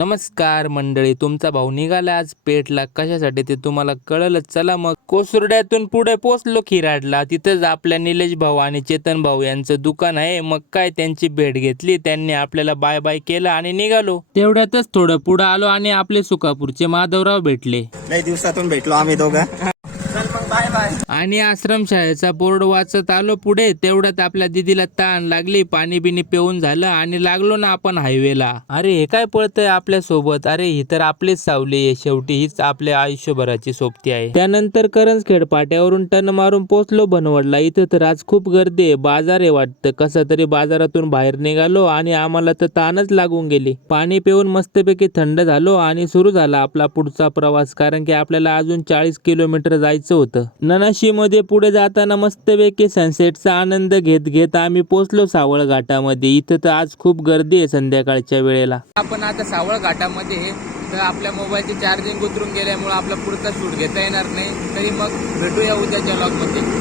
नमस्कार मंडळी, तुमचा भाऊ निघाला आज पेठला. कशासाठी ते तुम्हाला कळलंच. चला मग. कोसुर्ड्यातून पुढे पोचलो खिराडला. तिथंच आपल्या निलेश भाऊ आणि चेतन भाऊ यांचं दुकान आहे. मग काय, त्यांची भेट घेतली. त्यांनी आपल्याला बाय बाय केलं आणि निघालो. तेवढ्यातच थोडं पुढे आलो आणि आपले सुकापूरचे माधवराव भेटले. लई दिवसातून भेटलो आम्ही दोघं. Bye bye. आणि आश्रमशाळेचा बोर्ड वाचत आलो पुढे. तेवढ्यात आपल्या दीदीला ताण लागली. पाणी बिनी पिऊन झालं आणि लागलो ना आपण हायवेला. अरे हे काय पळतंय आपल्या सोबत. अरे ही तर आपलीच सावली आहे. शेवटी हीच आपल्या आयुष्यभराची सोबती आहे. त्यानंतर करंजखेड पाट्यावरून टर्न मारून पोचलो बनवडला. इथं तर आज खूप गर्दी आहे. बाजार आहे वाटतं. कसा तरी बाजारातून बाहेर निघालो आणि आम्हाला तर ताणच लागून गेली. पाणी पिऊन मस्तपैकी थंड झालो आणि सुरू झाला आपला पुढचा प्रवास. कारण की आपल्याला अजून 40 किलोमीटर जायचं होतं. ननाशी मध्ये पुढे जाताना मस्तपैकी सनसेटचा आनंद घेत घेत आम्ही पोहोचलो सावळ घाटामध्ये. इथं तर आज खूप गर्दी आहे संध्याकाळच्या वेळेला. आपण आता सावळ घाटामध्ये तर आपल्या मोबाईलची चार्जिंग उतरून गेल्यामुळे आपला पुढचा शूट घेता येणार नाही. तरी मग भेटूया उद्याच्या व्लॉगमध्ये.